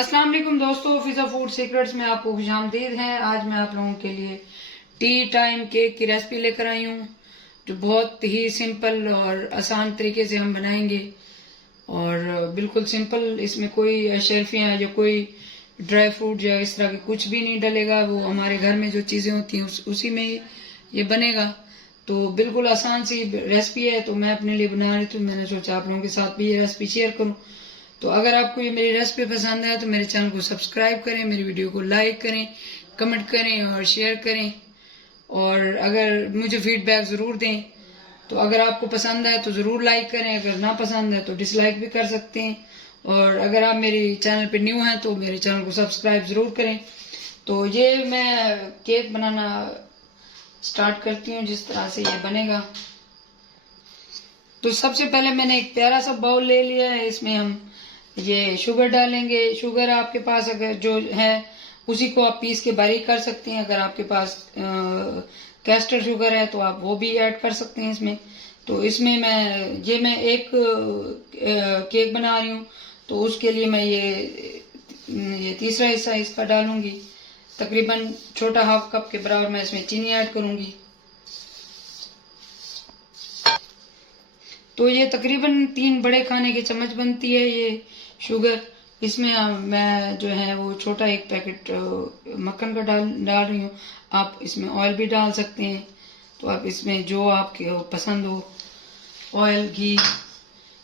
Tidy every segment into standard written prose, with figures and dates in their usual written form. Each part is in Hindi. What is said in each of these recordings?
अस्सलाम वालेकुम दोस्तों, फिजा फूड सीक्रेट्स में आपको खुशामदीद है। आज मैं आप लोगों के लिए टी टाइम केक की रेसिपी लेकर आई हूँ, जो बहुत ही सिंपल और आसान तरीके से हम बनाएंगे। और बिल्कुल सिंपल, इसमें कोई अशरफियाँ या कोई ड्राई फ्रूट या इस तरह के कुछ भी नहीं डलेगा। वो हमारे घर में जो चीज़ें होती हैं उसी में ये बनेगा। तो बिल्कुल आसान सी रेसिपी है। तो मैं अपने लिए बना रही थी, मैंने सोचा आप लोगों के साथ भी ये रेसिपी शेयर करूँ। तो अगर आपको ये मेरी रेसिपी पसंद है तो मेरे चैनल को सब्सक्राइब करें, मेरी वीडियो को लाइक करें, कमेंट करें और शेयर करें। और अगर मुझे फीडबैक ज़रूर दें। तो अगर आपको पसंद है तो ज़रूर लाइक करें, अगर ना पसंद है तो डिसलाइक भी कर सकते हैं। और अगर आप मेरे चैनल पे न्यू हैं तो मेरे चैनल को सब्सक्राइब ज़रूर करें। तो ये मैं केक बनाना स्टार्ट करती हूँ, जिस तरह से ये बनेगा। तो सबसे पहले मैंने एक प्यारा सा बाउल ले लिया है, इसमें हम ये शुगर डालेंगे। शुगर आपके पास अगर जो है उसी को आप पीस के बारीक कर सकते हैं। अगर आपके पास कैस्टर शुगर है तो आप वो भी ऐड कर सकते हैं इसमें। तो इसमें मैं एक केक बना रही हूँ, तो उसके लिए मैं ये तीसरा हिस्सा इसका डालूंगी। तकरीबन छोटा हाफ कप के बराबर मैं इसमें चीनी ऐड करूंगी। तो ये तकरीबन 3 बड़े खाने के चम्मच बनती है ये शुगर। इसमें मैं जो है वो छोटा एक पैकेट मक्खन का डाल रही हूँ। आप इसमें ऑयल भी डाल सकते हैं। तो आप इसमें जो आपके पसंद हो, ऑयल, घी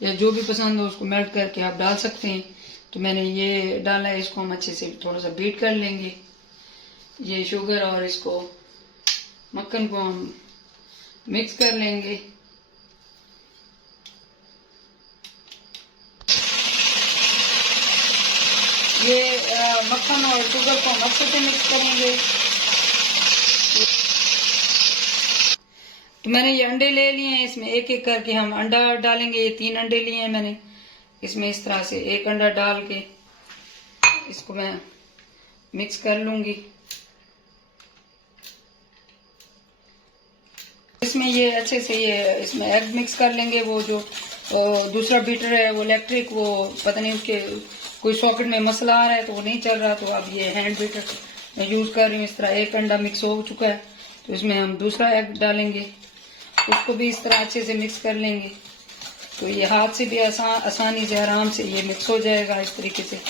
या जो भी पसंद हो उसको मेल्ट करके आप डाल सकते हैं। तो मैंने ये डाला है, इसको हम अच्छे से थोड़ा सा बीट कर लेंगे। ये शुगर और इसको मक्खन को हम मिक्स कर लेंगे। ये मक्खन और शुगर को हम अच्छे से मिक्स करेंगे। तो मैंने ये अंडे ले लिए हैं, इसमें एक एक करके हम अंडा डालेंगे। ये 3 अंडे लिए हैं मैंने। इसमें इस तरह से एक अंडा डाल के इसको मैं मिक्स कर लूंगी। इसमें ये अच्छे से ये इसमें एग मिक्स कर लेंगे। वो जो दूसरा बीटर है वो इलेक्ट्रिक, वो पता नहीं उसके कोई सॉकेट में मसला आ रहा है तो वो नहीं चल रहा। तो अब ये हैंड बीटर मैं यूज कर रही हूँ। इस तरह एक अंडा मिक्स हो चुका है, तो इसमें हम दूसरा एग डालेंगे, उसको भी इस तरह अच्छे से मिक्स कर लेंगे। तो ये हाथ से भी आसानी से आराम से ये मिक्स हो जाएगा इस तरीके से।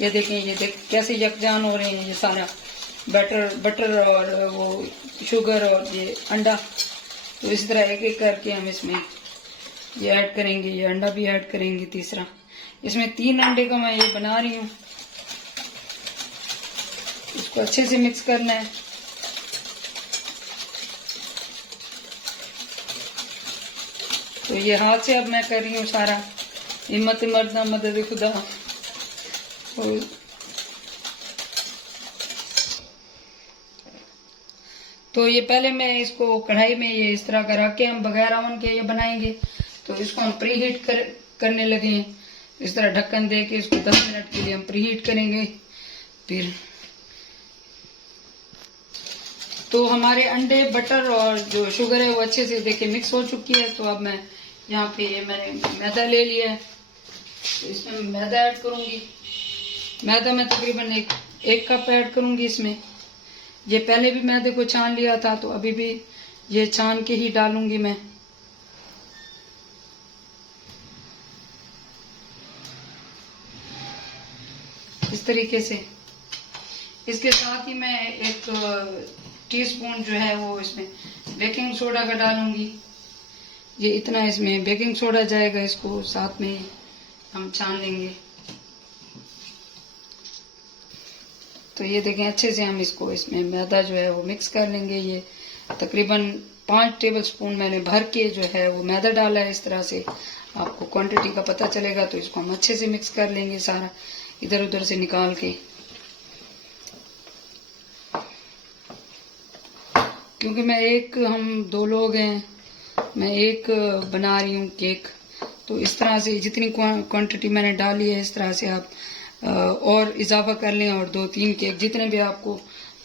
ये देखें कैसे यकजान हो रहे हैं ये सारा बटर और वो शुगर और ये अंडा। तो इस तरह एक एक करके हम इसमें ये ऐड करेंगे। ये अंडा भी ऐड करेंगे तीसरा। इसमें 3 अंडे का मैं ये बना रही हूँ। इसको अच्छे से मिक्स करना है। तो ये हाथ से अब मैं कर रही हूँ सारा। हिम्मत मर्दा मदद खुदा। तो ये पहले मैं इसको कढ़ाई में ये इस तरह का रख के हम बगैर ओवन के ये बनाएंगे। तो इसको हम प्री हीट करने लगे हैं। इस तरह ढक्कन दे के इसको 10 मिनट के लिए हम प्री हीट करेंगे। फिर तो हमारे अंडे, बटर और जो शुगर है वो अच्छे से देखिए मिक्स हो चुकी है। तो अब मैं यहाँ पे ये मैंने मैदा ले लिया है, तो इसमें मैदा ऐड करूंगी। मैदा मैं तकरीबन एक कप ऐड करूंगी इसमें। ये पहले भी मैदे को छान लिया था, तो अभी भी ये छान के ही डालूंगी मैं। इस तरीके से। इसके साथ ही मैं 1 टीस्पून जो है वो इसमें बेकिंग सोडा का डालूंगी। ये इतना इसमें बेकिंग सोडा जाएगा, इसको साथ में हम छान लेंगे। तो ये देखें अच्छे से हम इसको इसमें मैदा जो है वो मिक्स कर लेंगे। ये तकरीबन 5 टेबलस्पून मैंने भर के जो है वो मैदा डाला है। इस तरह से आपको क्वांटिटी का पता चलेगा। तो इसको हम अच्छे से मिक्स कर लेंगे सारा, इधर उधर से निकाल के। क्योंकि हम 2 लोग हैं, मैं एक बना रही हूँ केक। तो इस तरह से जितनी क्वांटिटी मैंने डाली है इस तरह से आप और इजाफा कर लें। और 2-3 केक जितने भी आपको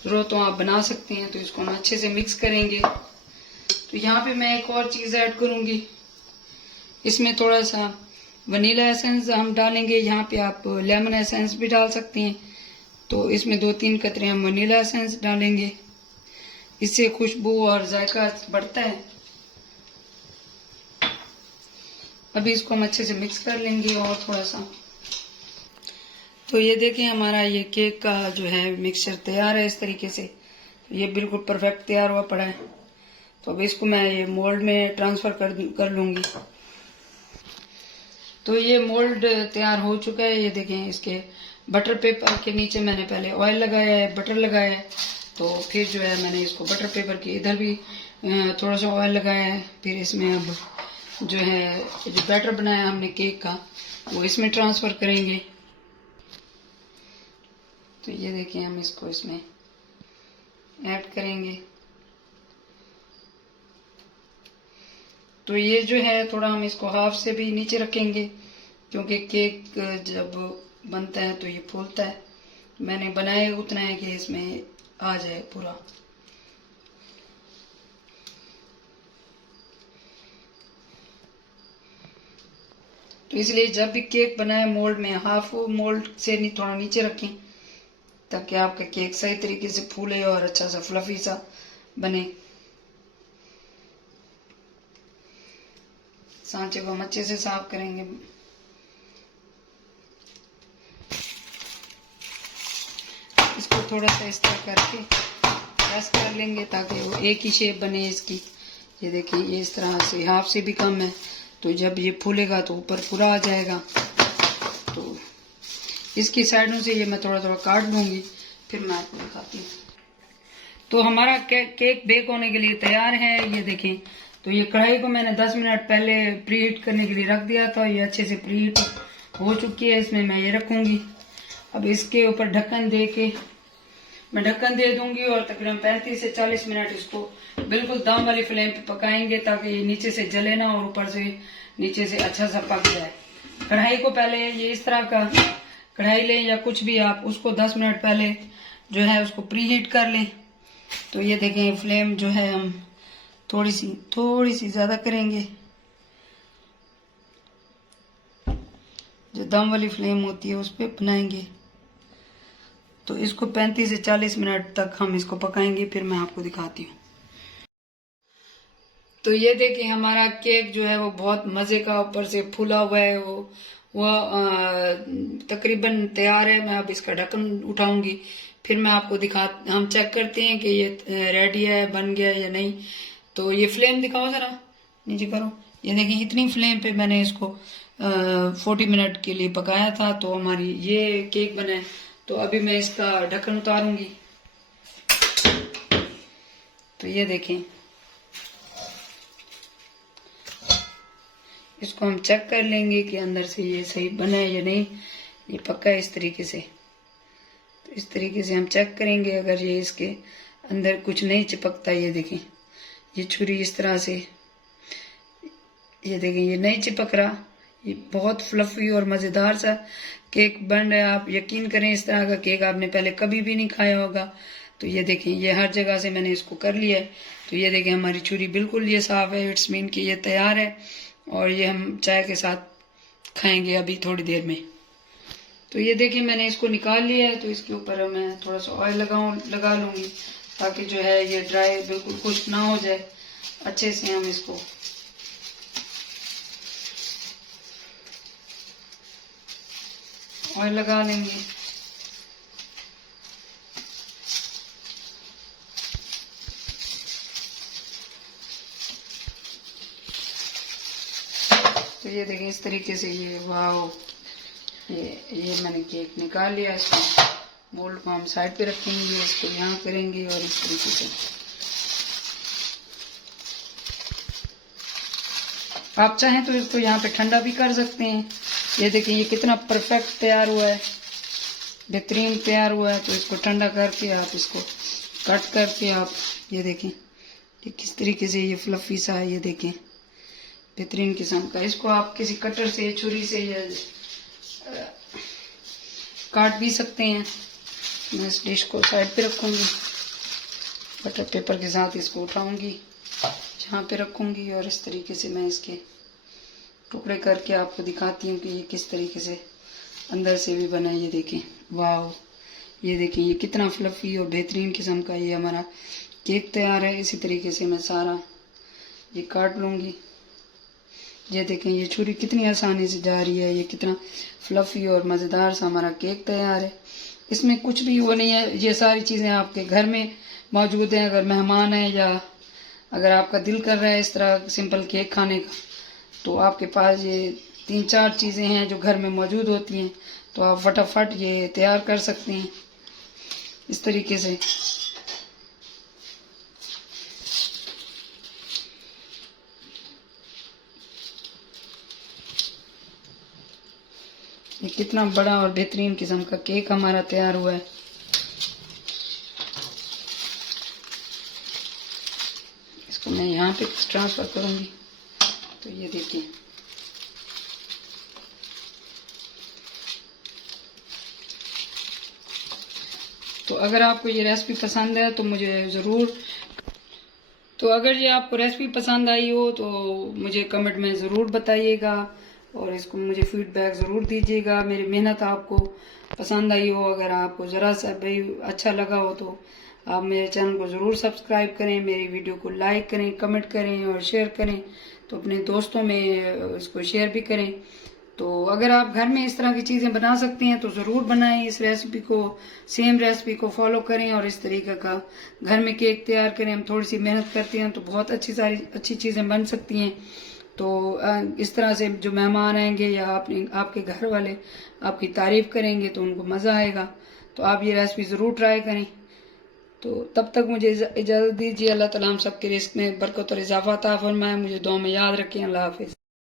जरूरत हो आप बना सकते हैं। तो इसको हम अच्छे से मिक्स करेंगे। तो यहाँ पे मैं एक और चीज़ ऐड करूँगी। इसमें थोड़ा सा वनीला एसेंस हम डालेंगे। यहाँ पे आप लेमन एसेंस भी डाल सकते हैं। तो इसमें 2-3 कतरे हम वनीला एसेंस डालेंगे, इससे खुशबू और जायका बढ़ता है। अभी इसको हम अच्छे से मिक्स कर लेंगे और थोड़ा सा। तो ये देखें हमारा ये केक का जो है मिक्सचर तैयार है इस तरीके से। ये बिल्कुल परफेक्ट तैयार हुआ पड़ा है। तो अब इसको मैं ये मोल्ड में ट्रांसफर कर लूंगी। तो ये मोल्ड तैयार हो चुका है। ये देखें इसके बटर पेपर के नीचे मैंने पहले ऑयल लगाया है, बटर लगाया है। तो फिर जो है मैंने इसको बटर पेपर के इधर भी थोड़ा सा ऑयल लगाया है। फिर इसमें अब जो है जो बैटर बनाया हमने केक का वो इसमें ट्रांसफर करेंगे। तो ये देखिए हम इसको इसमें ऐड करेंगे। तो ये जो है थोड़ा हम इसको हाफ से भी नीचे रखेंगे, क्योंकि केक जब बनता है तो ये फूलता है। मैंने बनाया उतना है कि इसमें आ जाए पूरा। तो इसलिए जब भी केक बनाए मोल्ड में हाफ मोल्ड से थोड़ा नीचे रखें, ताकि आपका केक सही तरीके से फूले और अच्छा सा फ्लफी सा बने। सांचे को हम अच्छे से साफ करेंगे। इसको थोड़ा सा इस तरह करके प्रेस कर लेंगे ताकि वो एक ही शेप बने इसकी। ये देखिए ये इस तरह से हाफ से भी कम है। तो जब ये फूलेगा तो ऊपर पूरा आ जाएगा। तो इसकी साइडों से ये मैं थोड़ा थोड़ा काट दूंगी, फिर मैं आपको दिखाती हूँ। तो हमारा केक बेक होने के लिए तैयार है। ये देखें, तो ये कढ़ाई को मैंने 10 मिनट पहले प्रीहीट करने के लिए रख दिया था। ये अच्छे से प्रीहीट हो चुकी है। इसमें मैं ये रखूंगी। अब इसके ऊपर ढक्कन दे के मैं ढक्कन दे दूंगी और तकरीबन 35 से 40 मिनट इसको बिल्कुल दम वाली फ्लेम पे पकाएंगे, ताकि ये नीचे से जले ना और ऊपर से नीचे से अच्छा सा पक जाए। कढ़ाई को पहले ये इस तरह का कढ़ाई लें या कुछ भी आप, उसको 10 मिनट पहले जो है उसको प्रीहीट कर लें। तो ये देखें फ्लेम जो है हम थोड़ी सी ज्यादा करेंगे। जो दम वाली फ्लेम होती है उस पर बनाएंगे। तो इसको 35 से 40 मिनट तक हम इसको पकाएंगे, फिर मैं आपको दिखाती हूँ। तो ये देखिए हमारा केक जो है वो बहुत मजे का ऊपर से फूला हुआ है। वो तकरीबन तैयार है। मैं अब इसका ढक्कन उठाऊंगी, फिर मैं आपको हम चेक करते हैं कि ये रेडी है, बन गया या नहीं। तो ये फ्लेम दिखाओ जरा, नीचे करो। ये देखिए इतनी फ्लेम पे मैंने इसको 40 मिनट के लिए पकाया था। तो हमारी ये केक बना है। तो अभी मैं इसका ढक्कन उतारूंगी। तो ये देखें, इसको हम चेक कर लेंगे कि अंदर से ये सही बना है या नहीं। ये पक्का है इस तरीके से। तो इस तरीके से हम चेक करेंगे। अगर ये इसके अंदर कुछ नहीं चिपकता, ये देखें ये छुरी इस तरह से, ये देखें ये नहीं चिपक रहा। ये बहुत फ्लफी और मजेदार सा केक बन रहा है। आप यकीन करें इस तरह का केक आपने पहले कभी भी नहीं खाया होगा। तो ये देखें ये हर जगह से मैंने इसको कर लिया है। तो ये देखें हमारी छुरी बिल्कुल ये साफ है। इट्स मीन कि ये तैयार है और ये हम चाय के साथ खाएंगे अभी थोड़ी देर में। तो ये देखिए मैंने इसको निकाल लिया है। तो इसके ऊपर मैं थोड़ा सा ऑयल लगा लूंगी, ताकि जो है ये ड्राई बिल्कुल खुश्क ना हो जाए। अच्छे से हम इसको ऑयल लगा लेंगे। तो ये देखें इस तरीके से ये वाओ, ये मैंने केक निकाल लिया। इसको मोल्ड को हम साइड पे रखेंगे, इसको यहाँ करेंगे और इस तरीके से। आप चाहें तो इसको यहाँ पे ठंडा भी कर सकते हैं। ये देखिए ये कितना परफेक्ट तैयार हुआ है, बेहतरीन तैयार हुआ है। तो इसको ठंडा करके आप इसको कट करके आप ये देखें ये किस तरीके से ये फ्लफी सा है। ये देखें बेहतरीन किस्म का। इसको आप किसी कटर से, छुरी से या काट भी सकते हैं। मैं इस डिश को साइड पे रखूंगी, बटर पेपर के साथ इसको उठाऊंगी, जहाँ पे रखूंगी और इस तरीके से मैं इसके टुकड़े करके आपको दिखाती हूँ कि ये किस तरीके से अंदर से भी बना है। ये देखें, वाह, ये देखें, ये कितना फ्लफी और बेहतरीन किस्म का ये हमारा केक तैयार है। इसी तरीके से मैं सारा ये काट लूँगी। ये देखें, ये छुरी कितनी आसानी से जा रही है। ये कितना फ्लफी और मज़ेदार सा हमारा केक तैयार है। इसमें कुछ भी वो नहीं है, ये सारी चीज़ें आपके घर में मौजूद हैं। अगर मेहमान हैं या अगर आपका दिल कर रहा है इस तरह सिंपल केक खाने का, तो आपके पास ये 3-4 चीज़ें हैं जो घर में मौजूद होती हैं, तो आप फटाफट ये तैयार कर सकते हैं इस तरीके से। ये कितना बड़ा और बेहतरीन किस्म का केक हमारा तैयार हुआ है। इसको मैं यहाँ पे ट्रांसफर करूँगी। तो ये देखिए, तो अगर आपको ये रेसिपी पसंद है तो मुझे ज़रूर, तो अगर ये आपको रेसिपी पसंद आई हो तो मुझे कमेंट में ज़रूर बताइएगा और इसको मुझे फीडबैक ज़रूर दीजिएगा। मेरी मेहनत आपको पसंद आई हो, अगर आपको ज़रा सा भी अच्छा लगा हो तो आप मेरे चैनल को ज़रूर सब्सक्राइब करें, मेरी वीडियो को लाइक करें, कमेंट करें और शेयर करें। तो अपने दोस्तों में इसको शेयर भी करें। तो अगर आप घर में इस तरह की चीज़ें बना सकते हैं तो ज़रूर बनाएं इस रेसिपी को, सेम रेसिपी को फॉलो करें और इस तरीके का घर में केक तैयार करें। हम थोड़ी सी मेहनत करते हैं तो बहुत अच्छी चीज़ें बन सकती हैं। तो इस तरह से जो मेहमान आएंगे या आपके घर वाले आपकी तारीफ करेंगे तो उनको मज़ा आएगा। तो आप ये रेसिपी ज़रूर ट्राई करें। तो तब तक मुझे इजाज़त दीजिए। अल्लाह ताला हम सबके रिस्क में बरकत और इजाफा अता फरमाए। मुझे दुआ में याद रखें। अल्लाह हाफिज़।